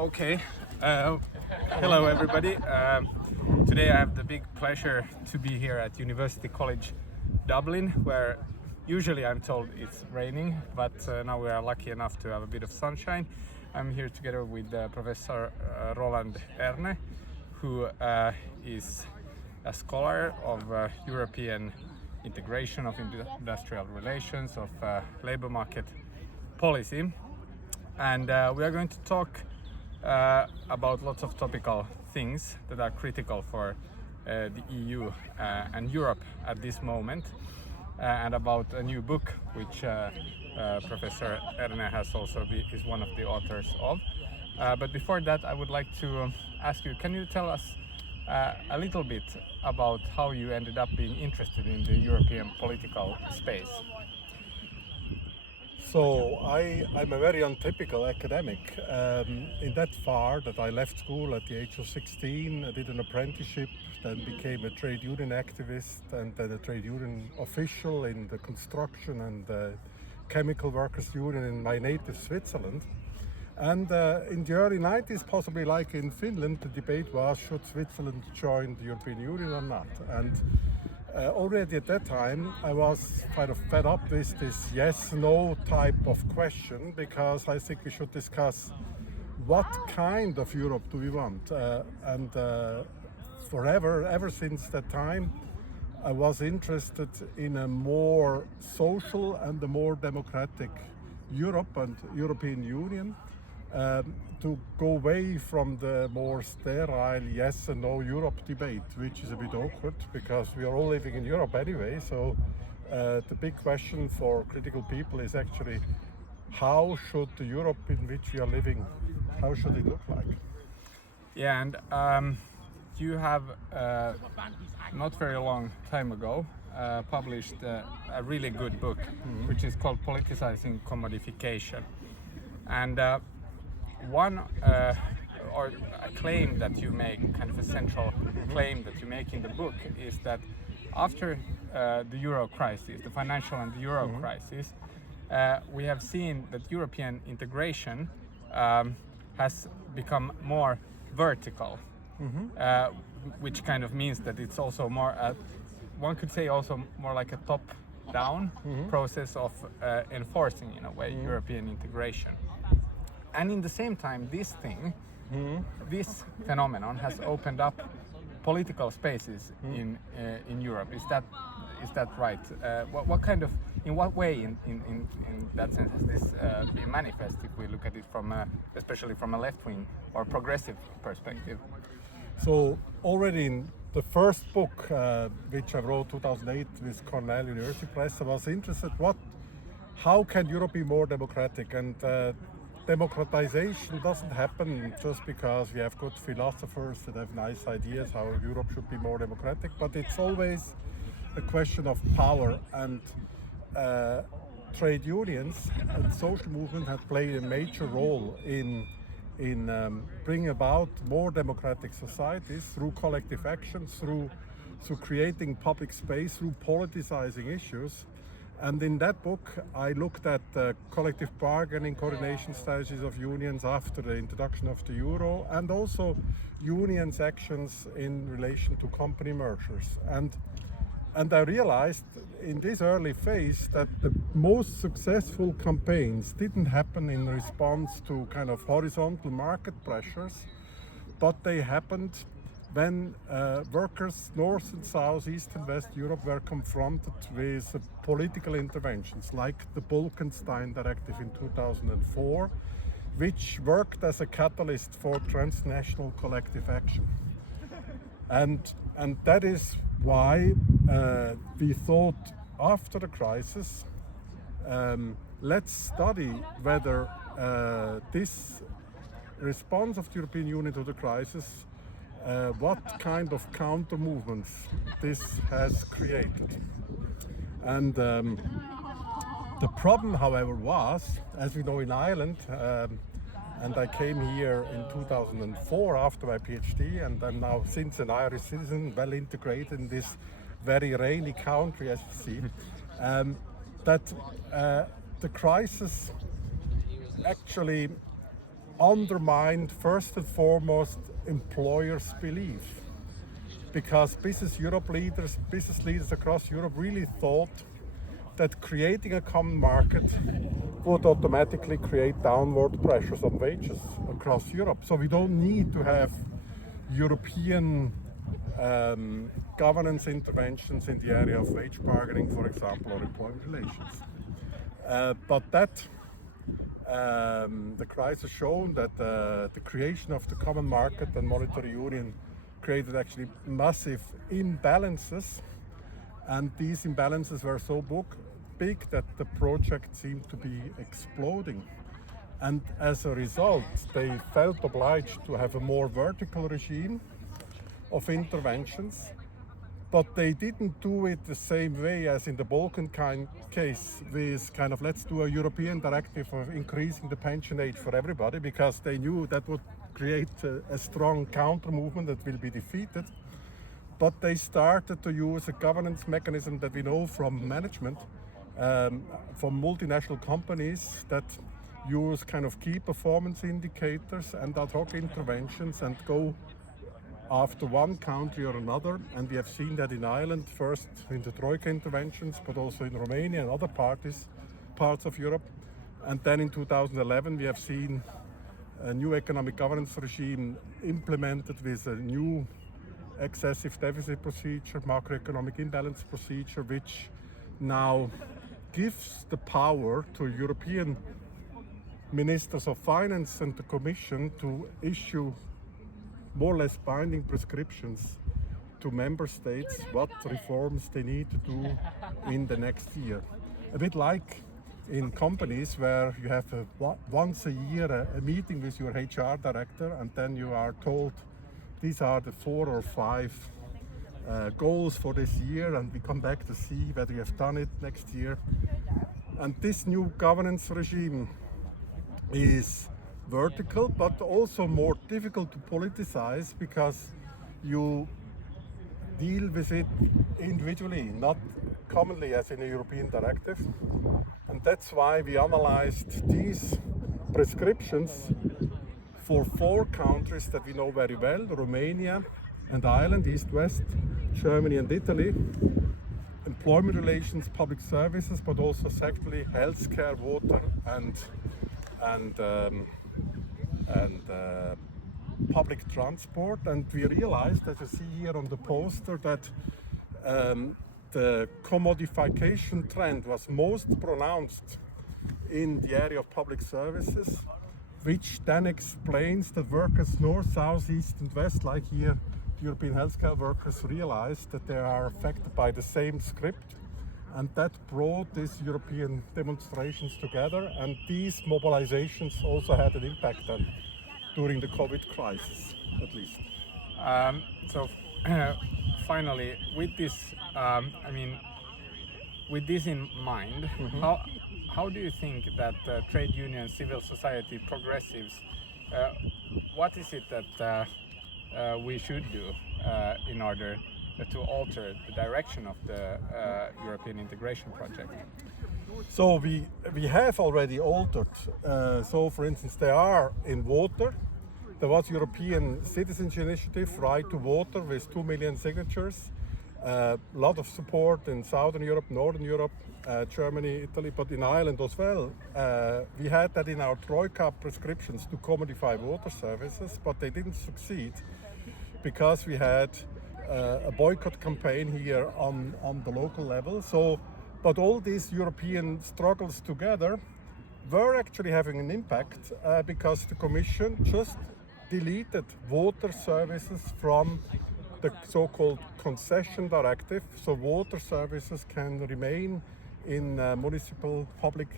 Okay. Hello, everybody. Today I have the big pleasure to be here at University College Dublin, where usually I'm told it's raining, but now we are lucky enough to have a bit of sunshine. I'm here together with Professor Roland Erne, who is a scholar of European integration, of industrial relations, of labor market policy. And we are going to talk about lots of topical things that are critical for the EU and Europe at this moment, and about a new book which Professor Erne has also is one of the authors of. But before that, I would like to ask you, can you tell us a little bit about how you ended up being interested in the European political space? So I'm a very untypical academic in that far that I left school at the age of 16, I did an apprenticeship, then became a trade union activist and then a trade union official in the construction and chemical workers union in my native Switzerland. And in the early 90s, possibly like in Finland, the debate was, should Switzerland join the European Union or not? And already at that time, I was kind of fed up with this yes-no type of question, because I think we should discuss what kind of Europe do we want. Ever since that time, I was interested in a more social and a more democratic Europe and European Union. To go away from the more sterile yes and no Europe debate, which is a bit awkward because we are all living in Europe anyway. So the big question for critical people is actually, how should the Europe in which we are living, how should it look like? Yeah, and you have not very long time ago published a really good book, which is called Politicizing Commodification. And one or a claim that you make, kind of a central claim that you make in the book, is that after the euro crisis, the financial and the euro crisis, we have seen that European integration has become more vertical, which kind of means that it's also more, one could say also more like a top-down process of enforcing, in a way, European integration. And in the same time, this phenomenon has opened up political spaces in Europe. Is that right? What kind of, in what way, in that sense, has this been manifest? If we look at it from, especially from a left-wing or progressive perspective. So already in the first book, which I wrote 2008 with Cornell University Press, I was interested how can Europe be more democratic? And democratization doesn't happen just because we have good philosophers that have nice ideas how Europe should be more democratic, but it's always a question of power, and trade unions and social movement have played a major role in bringing about more democratic societies through collective actions, through creating public space, through politicizing issues. And in that book, I looked at collective bargaining, coordination strategies of unions after the introduction of the euro, and also unions' actions in relation to company mergers. And I realized in this early phase that the most successful campaigns didn't happen in response to kind of horizontal market pressures, but they happened when workers north and south, east and west Europe were confronted with political interventions like the Bolkestein Directive in 2004, which worked as a catalyst for transnational collective action. And that is why we thought, after the crisis, let's study whether this response of the European Union to the crisis, what kind of counter movements this has created. And the problem, however, was, as we know in Ireland, and I came here in 2004 after my PhD, and I'm now, since an Irish citizen, well integrated in this very rainy country, as you see, that the crisis actually undermined first and foremost employers' belief, because business leaders across Europe really thought that creating a common market would automatically create downward pressures on wages across Europe. So we don't need to have European governance interventions in the area of wage bargaining, for example, or employment relations. But the crisis has shown that the creation of the common market and monetary union created actually massive imbalances, and these imbalances were so big that the project seemed to be exploding. And as a result, they felt obliged to have a more vertical regime of interventions, but they didn't do it the same way as in the Balkan case, with kind of let's do a European directive of increasing the pension age for everybody, because they knew that would create a strong counter movement that will be defeated. But they started to use a governance mechanism that we know from management, from multinational companies, that use kind of key performance indicators and ad hoc interventions and go after one country or another. And we have seen that in Ireland, first in the Troika interventions, but also in Romania and other parts of Europe. And then in 2011, we have seen a new economic governance regime implemented with a new excessive deficit procedure, macroeconomic imbalance procedure, which now gives the power to European ministers of finance and the Commission to issue more or less binding prescriptions to member states what reforms they need to do in the next year. A bit like in companies where you have once a year a meeting with your HR director, and then you are told these are the 4 or 5 goals for this year, and we come back to see whether you have done it next year. And this new governance regime is vertical, but also more difficult to politicize, because you deal with it individually, not commonly as in a European directive. And that's why we analyzed these prescriptions for 4 countries that we know very well: Romania and Ireland, East-West, Germany and Italy. Employment relations, public services, but also sectorally healthcare, water and public transport. And we realized, as you see here on the poster, that the commodification trend was most pronounced in the area of public services, which then explains that workers north, south, east and west, like here, European healthcare workers, realized that they are affected by the same script. And that brought these European demonstrations together, and these mobilizations also had an impact on during the COVID crisis, at least. So finally, with this, with this in mind, how do you think that trade unions, civil society, progressives, what is it that we should do in order to alter the direction of the European integration project? So we have already altered. So for instance, there are in water, there was European Citizens Initiative, Right to Water, with 2 million signatures. A lot of support in Southern Europe, Northern Europe, Germany, Italy, but in Ireland as well. We had that in our Troika prescriptions to commodify water services, but they didn't succeed because we had a boycott campaign here on the local level. So, but all these European struggles together were actually having an impact because the Commission just deleted water services from the so-called concession directive. So water services can remain in municipal public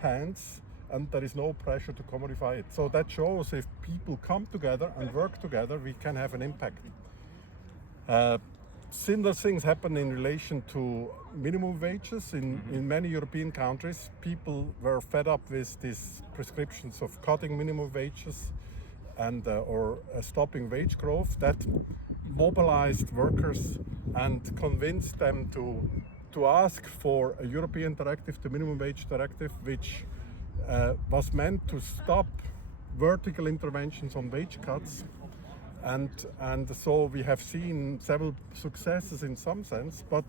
hands, and there is no pressure to commodify it. So that shows if people come together and work together, we can have an impact. Similar things happen in relation to minimum wages. In many European countries, people were fed up with these prescriptions of cutting minimum wages and or stopping wage growth. That mobilized workers and convinced them to ask for a European directive, the minimum wage directive, which was meant to stop vertical interventions on wage cuts, and so we have seen several successes in some sense, but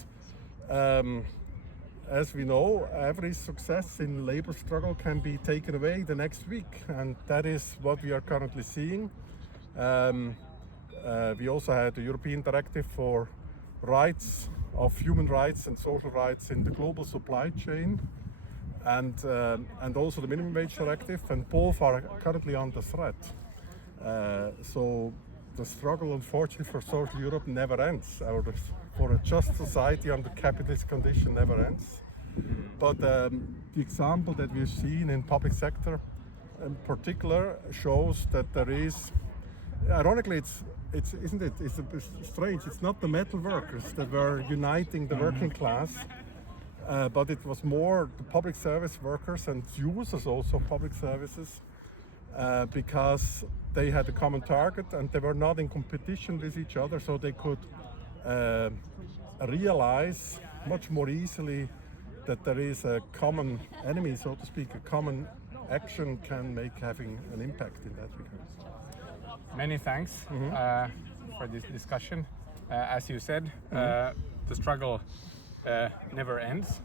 as we know, every success in labor struggle can be taken away the next week, and that is what we are currently seeing. We also had the European Directive for rights of human rights and social rights in the global supply chain, and also the minimum wage directive, and both are currently under threat. So the struggle, unfortunately, for social Europe never ends, or for a just society under capitalist condition never ends. But the example that we've seen in public sector in particular shows that there is, ironically, it's strange. It's not the metal workers that were uniting the working class, but it was more the public service workers and users also of public services, because they had a common target and they were not in competition with each other, so they could realize much more easily that there is a common enemy, so to speak. A common action can having an impact in that regard. Many thanks for this discussion. As you said, the struggle never ends,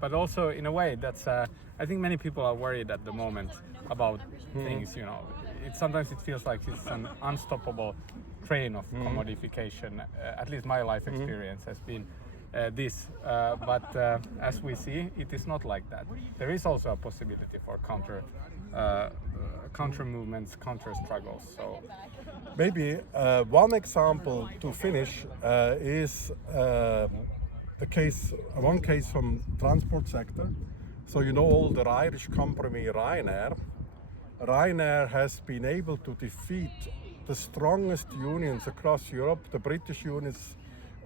but also in a way that's I think many people are worried at the moment about things. You know, sometimes it feels like it's an unstoppable train of commodification. At least my life experience has been this, but as we see, it is not like that. There is also a possibility for counter movements, counter struggles. So maybe one example to finish is one case from transport sector. So you know all the Irish company Ryanair. Ryanair has been able to defeat the strongest unions across Europe, the British unions,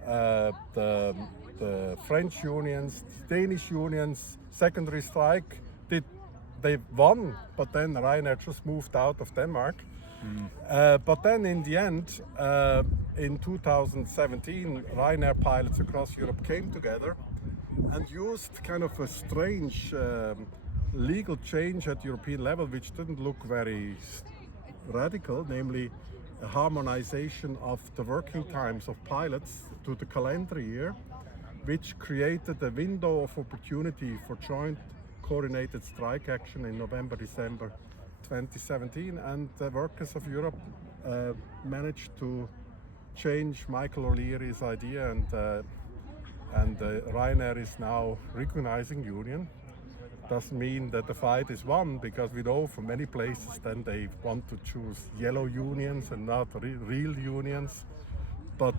the French unions, Danish unions, secondary strike. They won, but then Ryanair just moved out of Denmark. But then in the end, in 2017, Ryanair pilots across Europe came together and used kind of a strange legal change at European level, which didn't look very radical, namely a harmonization of the working times of pilots to the calendar year, which created a window of opportunity for joint coordinated strike action in November, December 2017, and the workers of Europe managed to change Michael O'Leary's idea, and Ryanair is now recognizing union. Doesn't mean that the fight is won, because we know from many places then they want to choose yellow unions and not real unions. But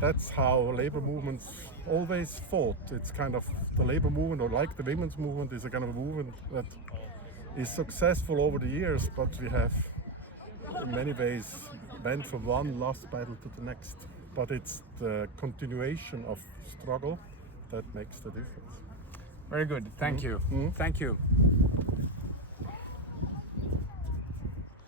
that's how labor movements always fought. It's kind of the labor movement, or like the women's movement, is a kind of a movement that is successful over the years, but we have in many ways went from one lost battle to the next. But it's the continuation of struggle that makes the difference. very good. Thank you. Thank you.